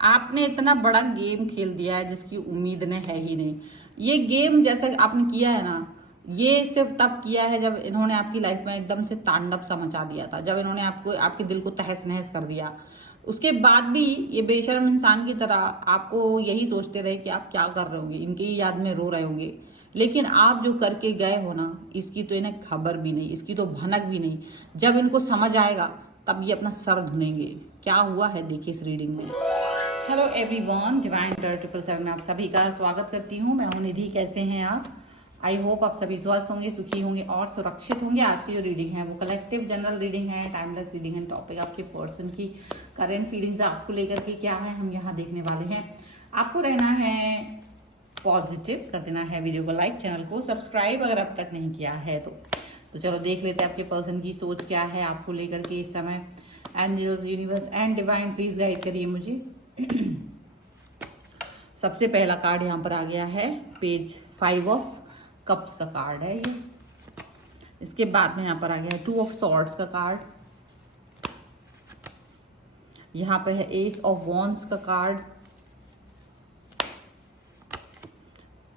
आपने इतना बड़ा गेम खेल दिया है जिसकी उम्मीद ने है ही नहीं। ये गेम जैसा आपने किया है ना, ये सिर्फ तब किया है जब इन्होंने आपकी लाइफ में एकदम से तांडव सा मचा दिया था, जब इन्होंने आपको आपके दिल को तहस नहस कर दिया। उसके बाद भी ये बेशर्म इंसान की तरह आपको यही सोचते रहे कि आप क्या कर रहे होंगे, इनकी ही याद में रो रहे होंगे। लेकिन आप जो करके गए हो ना, इसकी तो इन्हें खबर भी नहीं, इसकी तो भनक भी नहीं। जब इनको समझ आएगा तब ये अपना सर धुनेंगे। क्या हुआ है देखिए इस रीडिंग में। हेलो एवरीवन, डिवाइन 777 में आप सभी का स्वागत करती हूँ। मैं हूँ निधि। कैसे हैं आप? आई होप आप सभी स्वस्थ होंगे, सुखी होंगे और सुरक्षित होंगे। आज की जो रीडिंग है वो कलेक्टिव जनरल रीडिंग है, टाइमलेस रीडिंग है। टॉपिक आपके पर्सन की करंट फीलिंग्स आपको लेकर के क्या है हम यहाँ देखने वाले हैं। आपको रहना है पॉजिटिव, कर देना है वीडियो को लाइक, चैनल को सब्सक्राइब अगर अब तक नहीं किया है तो चलो देख लेते हैं आपके पर्सन की सोच क्या है आपको लेकर के इस समय। Angels, universe and divine please guide करिए मुझे। सबसे पहला कार्ड यहाँ पर आ गया है, पेज 5 ऑफ कप्स का कार्ड है ये। इसके बाद में यहाँ पर आ गया है 2 ऑफ सॉर्ड्स का कार्ड। यहाँ पे है एस ऑफ वॉन्ड्स का card,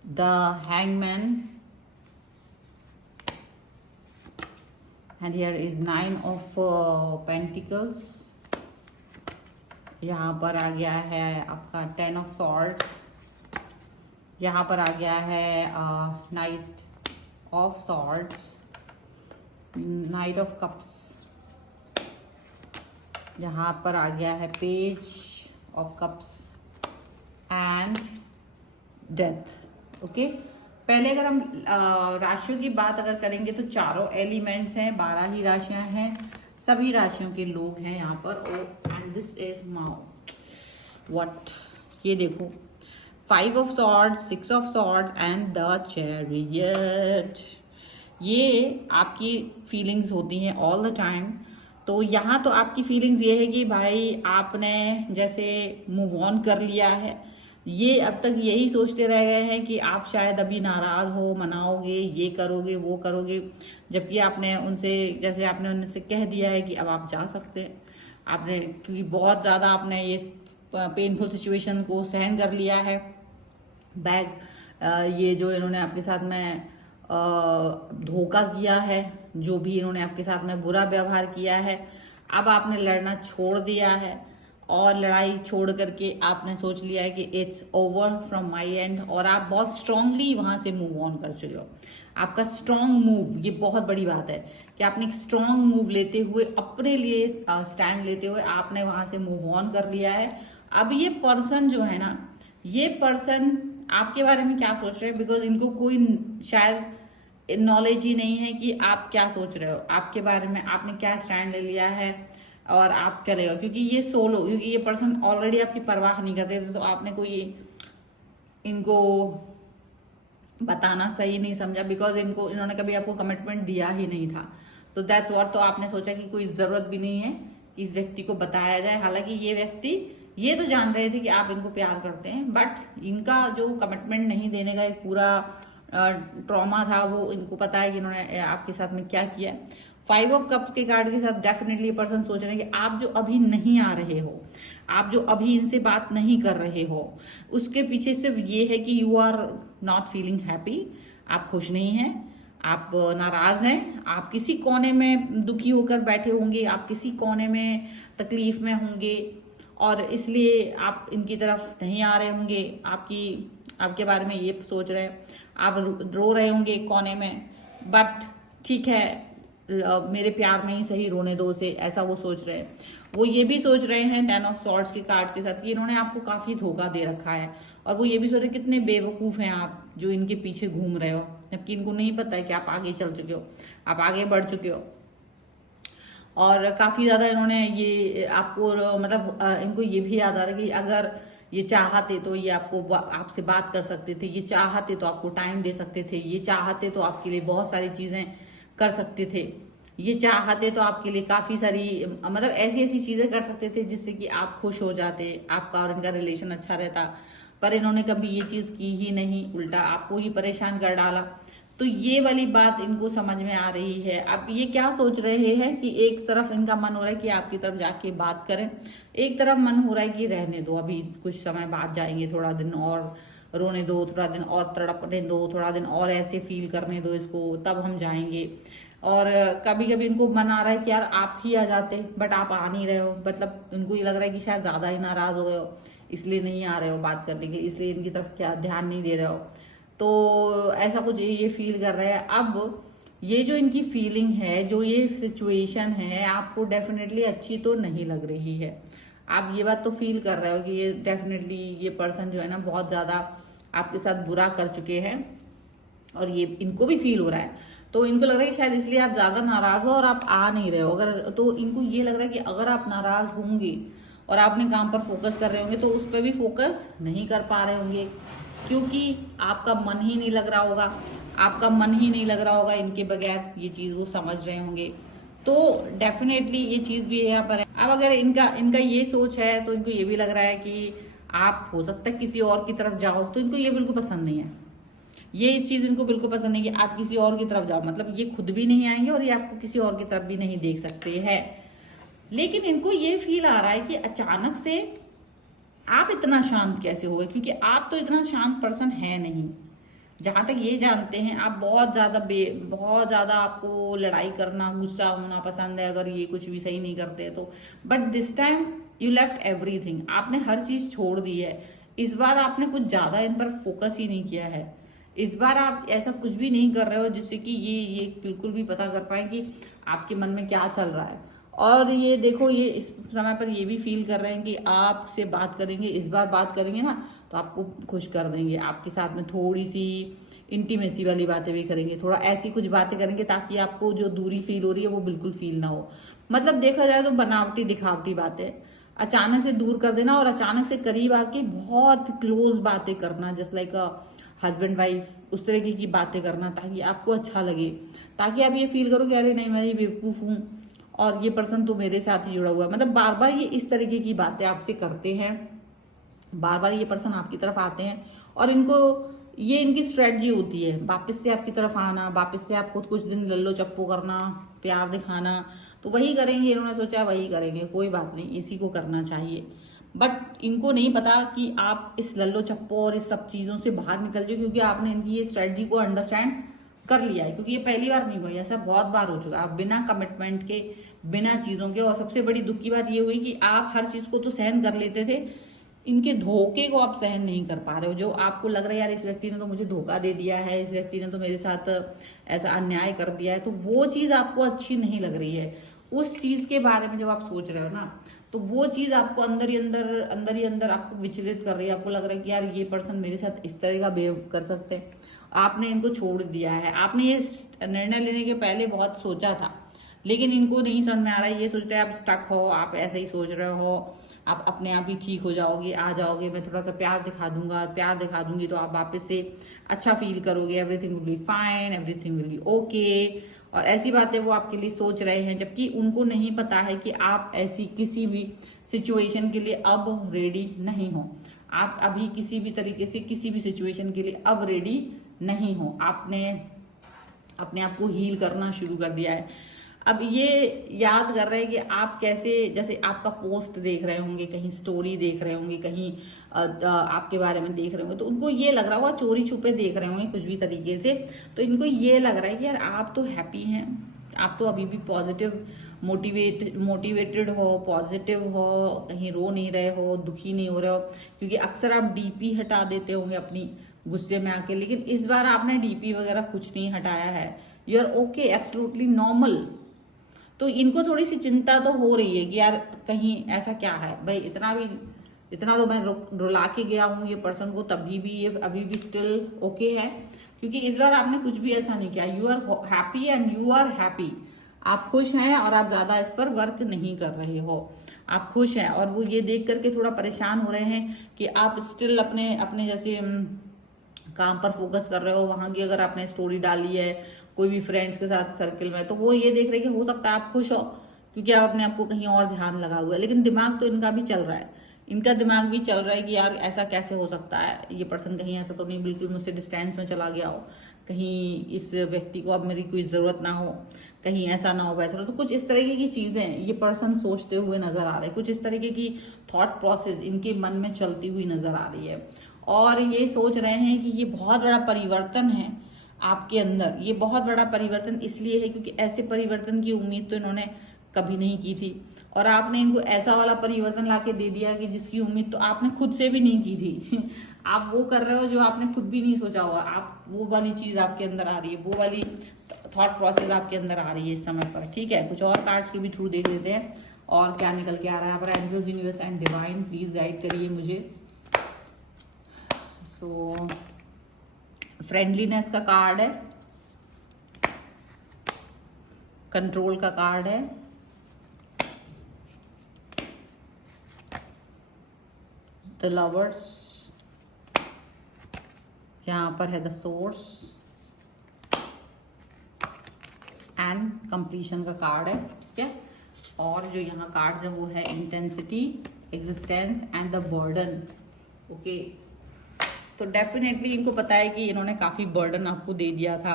the hangman, and here is 9 of pentacles. यहाँ पर आ गया है आपका 10 ऑफ सॉर्ड्स। यहाँ पर आ गया है night of swords, night of cups. यहाँ पर आ गया है page of cups and death. Okay, पहले अगर हम राशियों की बात अगर करेंगे तो चारों एलिमेंट्स हैं, 12 ही राशियां हैं, सभी राशियों के लोग हैं यहाँ पर। एंड दिस इज व्हाट, ये देखो 5 of swords, 6 of swords and the chariot. ये आपकी फीलिंग्स होती हैं ऑल द टाइम। तो यहाँ तो आपकी फीलिंग्स ये है कि भाई आपने जैसे मूव ऑन कर लिया है। ये अब तक यही सोचते रह गए हैं कि आप शायद अभी नाराज हो, मनाओगे, ये करोगे, वो करोगे, जबकि आपने उनसे जैसे आपने उनसे कह दिया है कि अब आप जा सकते हैं। आपने क्योंकि बहुत ज़्यादा आपने ये पेनफुल सिचुएशन को सहन कर लिया है। ये जो इन्होंने आपके साथ में धोखा किया है, जो भी इन्होंने आपके साथ में बुरा व्यवहार किया है, अब आपने लड़ना छोड़ दिया है और लड़ाई छोड़ करके आपने सोच लिया है कि it's over from my and. और आप बहुत स्ट्रांगली वहां से मूव ऑन कर चुके हो। आपका स्ट्रांग मूव, ये बहुत बड़ी बात है कि आपने एक स्ट्रांग मूव लेते हुए, अपने लिए स्टैंड लेते हुए आपने वहां से मूव ऑन कर लिया है। अब ये पर्सन जो है ना, ये पर्सन आपके बारे में क्या सोच रहे हैं, बिकॉज इनको कोई शायद नॉलेज ही नहीं है कि आप क्या सोच रहे हो, आपके बारे में आपने क्या स्टैंड ले लिया है और आप चलेगा। क्योंकि ये सोलो, क्योंकि ये पर्सन ऑलरेडी आपकी परवाह नहीं करते थे, तो आपने कोई इनको बताना सही नहीं समझा, बिकॉज इन्होंने कभी आपको कमिटमेंट दिया ही नहीं था। तो दैट्स व्हाट, तो आपने सोचा कि कोई ज़रूरत भी नहीं है कि इस व्यक्ति को बताया जाए। हालांकि ये व्यक्ति ये तो जान रहे थे कि आप इनको प्यार करते हैं, बट इनका जो कमिटमेंट नहीं देने का एक पूरा ट्रॉमा था, वो इनको पता है कि इन्होंने आपके साथ में क्या किया। 5 ऑफ कप्स के कार्ड के साथ डेफिनेटली ये पर्सन सोच रहे हैं कि आप जो अभी नहीं आ रहे हो, आप जो अभी इनसे बात नहीं कर रहे हो, उसके पीछे सिर्फ ये है कि you are not feeling happy. आप खुश नहीं हैं, आप नाराज हैं, आप किसी कोने में दुखी होकर बैठे होंगे, आप किसी कोने में तकलीफ में होंगे और इसलिए आप इनकी तरफ नहीं आ रहे होंगे। आपके बारे में ये सोच रहे हैं, आप रो रहे होंगे एक कोने में, बट ठीक है, मेरे प्यार में ही सही, रोने दो उसे, ऐसा वो सोच रहे हैं। वो ये भी सोच रहे हैं 10 ऑफ सॉर्ड्स के कार्ड के साथ कि इन्होंने आपको काफ़ी धोखा दे रखा है। और वो ये भी सोच रहे हैं कितने बेवकूफ़ हैं आप जो इनके पीछे घूम रहे हो, जबकि इनको नहीं पता है कि आप आगे चल चुके हो, आप आगे बढ़ चुके हो। और काफ़ी ज़्यादा इन्होंने ये आपको मतलब इनको ये भी याद आ रहा है कि अगर ये चाहते तो ये आपसे बात कर सकते थे, ये चाहते तो आपको टाइम दे सकते थे, ये चाहते तो आपके लिए बहुत सारी चीज़ें कर सकते थे, ये चाहते तो आपके लिए काफ़ी सारी मतलब ऐसी ऐसी चीज़ें कर सकते थे जिससे कि आप खुश हो जाते, आपका और इनका रिलेशन अच्छा रहता। पर इन्होंने कभी ये चीज़ की ही नहीं, उल्टा आपको ही परेशान कर डाला। तो ये वाली बात इनको समझ में आ रही है। अब ये क्या सोच रहे हैं कि एक तरफ इनका मन हो रहा है कि आपकी तरफ जाके बात करें, एक तरफ मन हो रहा है कि रहने दो, अभी कुछ समय बाद जाएंगे, थोड़ा दिन और रोने दो, थोड़ा दिन और तड़पने दो, थोड़ा दिन और ऐसे फील करने दो इसको, तब हम जाएंगे। और कभी कभी इनको मन आ रहा है कि यार आप ही आ जाते, बट आप आ नहीं रहे हो, मतलब उनको ये लग रहा है कि शायद ज़्यादा ही नाराज़ हो गए हो, इसलिए नहीं आ रहे हो बात करने के लिए, इसलिए इनकी तरफ क्या ध्यान नहीं दे रहे हो। तो ऐसा कुछ ये फील कर रहे हैं। अब ये जो इनकी फीलिंग है, जो ये सिचुएशन है, आपको डेफिनेटली अच्छी तो नहीं लग रही है। आप ये बात तो फील कर रहे हो कि ये डेफिनेटली ये पर्सन जो है ना बहुत ज़्यादा आपके साथ बुरा कर चुके हैं, और ये इनको भी फील हो रहा है। तो इनको लग रहा है कि शायद इसलिए आप ज़्यादा नाराज़ हो और आप आ नहीं रहे हो। अगर तो इनको ये लग रहा है कि अगर आप नाराज़ होंगे और आपने काम पर फोकस कर रहे होंगे तो उस पर भी फोकस नहीं कर पा रहे होंगे, क्योंकि आपका मन ही नहीं लग रहा होगा, आपका मन ही नहीं लग रहा होगा इनके बगैर, ये चीज़ वो समझ रहे होंगे। तो डेफिनेटली ये चीज़ भी यहाँ पर है। अब अगर इनका ये सोच है तो इनको ये भी लग रहा है कि आप हो सकता है किसी और की तरफ जाओ, तो इनको ये बिल्कुल पसंद नहीं है। ये चीज़ इनको बिल्कुल पसंद नहीं कि आप किसी और की तरफ जाओ, मतलब ये खुद भी नहीं आएंगे और ये आपको किसी और की तरफ भी नहीं देख सकते हैं। लेकिन इनको ये फील आ रहा है कि अचानक से आप इतना शांत कैसे हो गए, क्योंकि आप तो इतना शांत पर्सन है नहीं। जहां तक ये जानते हैं आप बहुत ज़्यादा आपको लड़ाई करना, गुस्सा होना पसंद है, अगर ये कुछ भी सही नहीं करते तो। But this time you left everything, आपने हर चीज़ छोड़ दी है। इस बार आपने कुछ ज़्यादा इन पर फोकस ही नहीं किया है। इस बार आप ऐसा कुछ भी नहीं कर रहे हो जिससे कि ये बिल्कुल भी पता कर पाए कि आपके मन में क्या चल रहा है। और ये देखो, ये इस समय पर ये भी फील कर रहे हैं कि आपसे बात करेंगे, इस बार बात करेंगे ना तो आपको खुश कर देंगे, आपके साथ में थोड़ी सी इंटीमेसी वाली बातें भी करेंगे, थोड़ा ऐसी कुछ बातें करेंगे ताकि आपको जो दूरी फील हो रही है वो बिल्कुल फील ना हो। मतलब देखा जाए तो बनावटी दिखावटी बातें, अचानक से दूर कर देना और अचानक से करीब आके बहुत क्लोज बातें करना, जस्ट लाइक हस्बैंड वाइफ, उस तरीके की बातें करना ताकि आपको अच्छा लगे, ताकि आप ये फील करो कि अरे नहीं मैं ये बेवकूफ़ हूँ और ये पर्सन तो मेरे साथ ही जुड़ा हुआ है। मतलब बार बार ये इस तरीके की बातें आपसे करते हैं, बार बार ये पर्सन आपकी तरफ आते हैं और इनको ये इनकी स्ट्रेटजी होती है वापस से आपकी तरफ आना, वापस से आपको कुछ दिन लल्लो चप्पो करना, प्यार दिखाना। तो वही करेंगे, इन्होंने सोचा वही करेंगे, कोई बात नहीं, इसी को करना चाहिए। बट इनको नहीं पता कि आप इस लल्लो चप्पो और इस सब चीज़ों से बाहर निकल जाओ, क्योंकि आपने इनकी ये स्ट्रेटजी को अंडरस्टैंड कर लिया है। क्योंकि ये पहली बार नहीं हुआ, ऐसा बहुत बार हो चुका है। आप बिना कमिटमेंट के, बिना चीज़ों के, और सबसे बड़ी दुख की बात ये हुई कि आप हर चीज़ को तो सहन कर लेते थे, इनके धोखे को आप सहन नहीं कर पा रहे हो। जो आपको लग रहा है यार इस व्यक्ति ने तो मुझे धोखा दे दिया है, इस व्यक्ति ने तो मेरे साथ ऐसा अन्याय कर दिया है, तो वो चीज़ आपको अच्छी नहीं लग रही है। उस चीज़ के बारे में जब आप सोच रहे हो ना, तो वो चीज़ आपको अंदर ही अंदर आपको विचलित कर रही है। आपको लग रहा है कि यार ये पर्सन मेरे साथ इस तरह का बिहेव कर सकते हैं। आपने इनको छोड़ दिया है, आपने ये निर्णय लेने के पहले बहुत सोचा था, लेकिन इनको नहीं समझ में आ रहा है। ये सोच रहे हैं आप स्टक हो, आप ऐसे ही सोच रहे हो, आप अपने आप ही ठीक हो जाओगे, आ जाओगे, मैं थोड़ा सा प्यार दिखा दूंगा, प्यार दिखा दूंगी तो आप वापस से अच्छा फील करोगे, everything will be fine, everything will be okay. और ऐसी बातें वो आपके लिए सोच रहे हैं, जबकि उनको नहीं पता है कि आप ऐसी किसी भी सिचुएशन के लिए अब रेडी नहीं हो। आप अभी किसी भी तरीके से किसी भी सिचुएशन के लिए अब रेडी नहीं हो। आपने अपने आप को हील करना शुरू कर दिया है। अब ये याद कर रहे हैं कि आप कैसे, जैसे आपका पोस्ट देख रहे होंगे, कहीं स्टोरी देख रहे होंगे, कहीं आपके बारे में देख रहे होंगे, तो उनको ये लग रहा होगा, चोरी छुपे देख रहे होंगे कुछ भी तरीके से, तो इनको ये लग रहा है कि यार आप तो हैप्पी हैं, आप तो अभी भी पॉजिटिव मोटिवेटेड हो, पॉजिटिव हो, कहीं रो नहीं रहे हो, दुखी नहीं हो रहे हो। क्योंकि अक्सर आप डीपी हटा देते होंगे अपनी गुस्से में आके, लेकिन इस बार आपने डीपी वगैरह कुछ नहीं हटाया है। You are okay, absolutely normal. तो इनको थोड़ी सी चिंता तो हो रही है कि यार कहीं ऐसा क्या है भाई, इतना तो मैं रुला के गया हूँ ये पर्सन को, तभी भी ये अभी भी स्टिल ओके है। क्योंकि इस बार आपने कुछ भी ऐसा नहीं किया। You are happy and you are happy, आप खुश हैं और आप ज्यादा इस पर वर्क नहीं कर रहे हो, आप खुश हैं। और वो ये देख करके थोड़ा परेशान हो रहे हैं कि आप स्टिल अपने जैसे काम पर फोकस कर रहे हो। वहां की अगर आपने स्टोरी डाली है कोई भी फ्रेंड्स के साथ सर्कल में, तो वो ये देख रहे हैं कि हो सकता है आप खुश हो क्योंकि आप अपने आप को कहीं और ध्यान लगा हुआ है, लेकिन दिमाग तो इनका भी चल रहा है। इनका दिमाग भी चल रहा है कि यार ऐसा कैसे हो सकता है, ये पर्सन कहीं ऐसा तो नहीं बिल्कुल मुझसे डिस्टेंस में चला गया हो, कहीं इस व्यक्ति को अब मेरी कोई ज़रूरत ना हो, कहीं ऐसा ना हो वैसा ना हो। तो कुछ इस तरीके की चीज़ें ये पर्सन सोचते हुए नज़र आ रहे हैं, कुछ इस तरीके की थॉट प्रोसेस इनके मन में चलती हुई नज़र आ रही है। और ये सोच रहे हैं कि ये बहुत बड़ा परिवर्तन है आपके अंदर। ये बहुत बड़ा परिवर्तन इसलिए है क्योंकि ऐसे परिवर्तन की उम्मीद तो इन्होंने कभी नहीं की थी, और आपने इनको ऐसा वाला परिवर्तन लाके दे दिया कि जिसकी उम्मीद तो आपने खुद से भी नहीं की थी। आप वो कर रहे हो जो आपने खुद भी नहीं सोचा होगा। आप वो वाली चीज आपके अंदर आ रही है, वो वाली थॉट प्रोसेस आपके अंदर आ रही है इस समय पर। ठीक है, कुछ और कार्ड्स के भी थ्रू देख लेते हैं और क्या निकल के आ रहा है यहाँ पर। Angels, universe and divine please guide करिए मुझे। सो फ्रेंडलीनेस का कार्ड है, कंट्रोल का कार्ड है, द लवर्स, यहां पर है द सोर्स एंड कंप्लीशन का कार्ड है। ठीक है, और जो यहाँ कार्ड्स है वो है intensity, existence and the burden. Okay, तो डेफिनेटली इनको पता है कि इन्होंने काफी बर्डन आपको दे दिया था।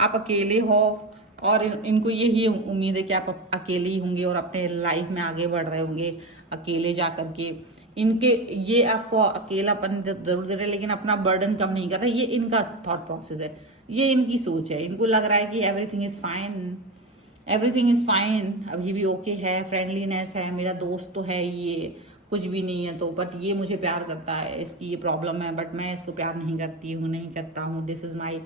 आप अकेले हो और इनको यही उम्मीद है कि आप अकेले ही होंगे और अपने लाइफ में आगे बढ़ रहे होंगे अकेले जा करके। इनके ये आपको अकेलापन जरूर दे रहे हैं लेकिन अपना बर्डन कम नहीं कर रहे। ये इनका थॉट प्रोसेस है, ये इनकी सोच है। इनको लग रहा है कि everything is fine, everything is fine, अभी भी ओके है, फ्रेंडलीनेस है, मेरा दोस्त तो है, ये कुछ भी नहीं है तो, बट ये मुझे प्यार करता है, इसकी ये प्रॉब्लम है बट मैं इसको प्यार नहीं करती हूँ, नहीं करता हूँ, this is my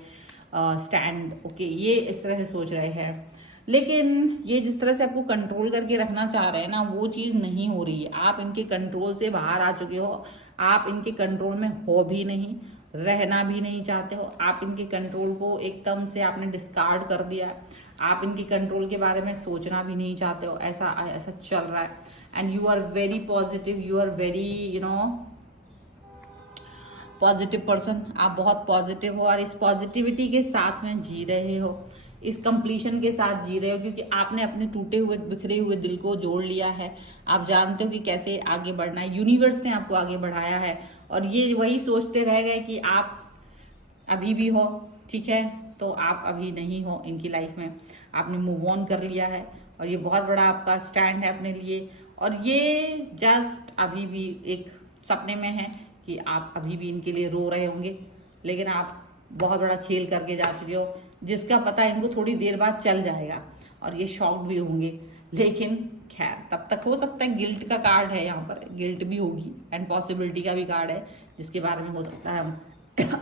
stand. Okay, ये इस तरह से सोच रहे हैं। लेकिन ये जिस तरह से आपको कंट्रोल करके रखना चाह रहे हैं ना, वो चीज़ नहीं हो रही है। आप इनके कंट्रोल से बाहर आ चुके हो, आप इनके कंट्रोल में हो भी नहीं, रहना भी नहीं चाहते हो। आप इनके कंट्रोल को एकदम से आपने डिस्कार्ड कर दिया। आप इनके कंट्रोल के बारे में सोचना भी नहीं चाहते हो। ऐसा ऐसा चल रहा है। And you are very positive, you are very positive person. आप बहुत पॉजिटिव हो और इस पॉजिटिविटी के साथ में जी रहे हो, इस कंप्लीशन के साथ जी रहे हो, क्योंकि आपने अपने टूटे हुए बिखरे हुए दिल को जोड़ लिया है। आप जानते हो कि कैसे आगे बढ़ना है, यूनिवर्स ने आपको आगे बढ़ाया है और ये वही सोचते रह गए कि आप अभी भी हो। ठीक है, तो आप अभी नहीं हो इनकी लाइफ में, आपने मूव ऑन कर लिया है और ये बहुत बड़ा आपका स्टैंड है अपने लिए। और ये जस्ट अभी भी एक सपने में है कि आप अभी भी इनके लिए रो रहे होंगे, लेकिन आप बहुत बड़ा खेल करके जा चुके हो जिसका पता इनको थोड़ी देर बाद चल जाएगा और ये शॉक्ड भी होंगे। लेकिन खैर, तब तक हो सकता है, गिल्ट का कार्ड है यहाँ पर, गिल्ट भी होगी एंड पॉसिबिलिटी का भी कार्ड है जिसके बारे में हो सकता है हम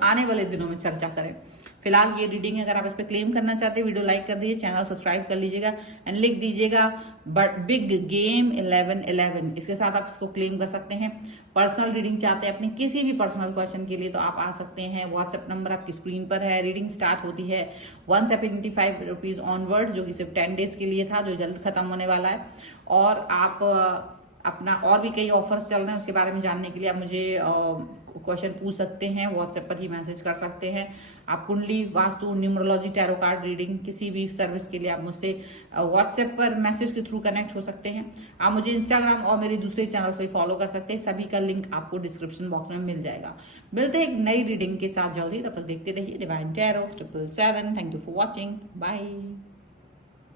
आने वाले दिनों में चर्चा करें। फिलहाल ये रीडिंग अगर आप इस पर क्लेम करना चाहते हैं, वीडियो लाइक कर दीजिए, चैनल सब्सक्राइब कर लीजिएगा एंड लिख दीजिएगा बिग गेम 1111। इसके साथ आप इसको क्लेम कर सकते हैं। पर्सनल रीडिंग चाहते हैं अपने किसी भी पर्सनल क्वेश्चन के लिए तो आप आ सकते हैं। व्हाट्सएप नंबर आपकी स्क्रीन पर है। रीडिंग स्टार्ट होती है 175 रुपीज ऑनवर्ड्स, जो कि सिर्फ 10 डेज के लिए था, जो जल्द खत्म होने वाला है। और आप अपना और भी कई ऑफर्स चल रहे हैं, उसके बारे में जानने के लिए आप मुझे क्वेश्चन पूछ सकते हैं, व्हाट्सएप पर ही मैसेज कर सकते हैं। आप कुंडली, vastu, numerology, tarot card reading, किसी भी सर्विस के लिए आप मुझसे व्हाट्सएप पर मैसेज के थ्रू कनेक्ट हो सकते हैं। आप मुझे इंस्टाग्राम और मेरे दूसरे चैनल्स पर फॉलो कर सकते हैं, सभी का लिंक आपको डिस्क्रिप्शन बॉक्स में मिल जाएगा। मिलते हैं एक नई रीडिंग के साथ जल्दी, तब तक देखते रहिए Divine Tarot 777। Thank you for watching, bye.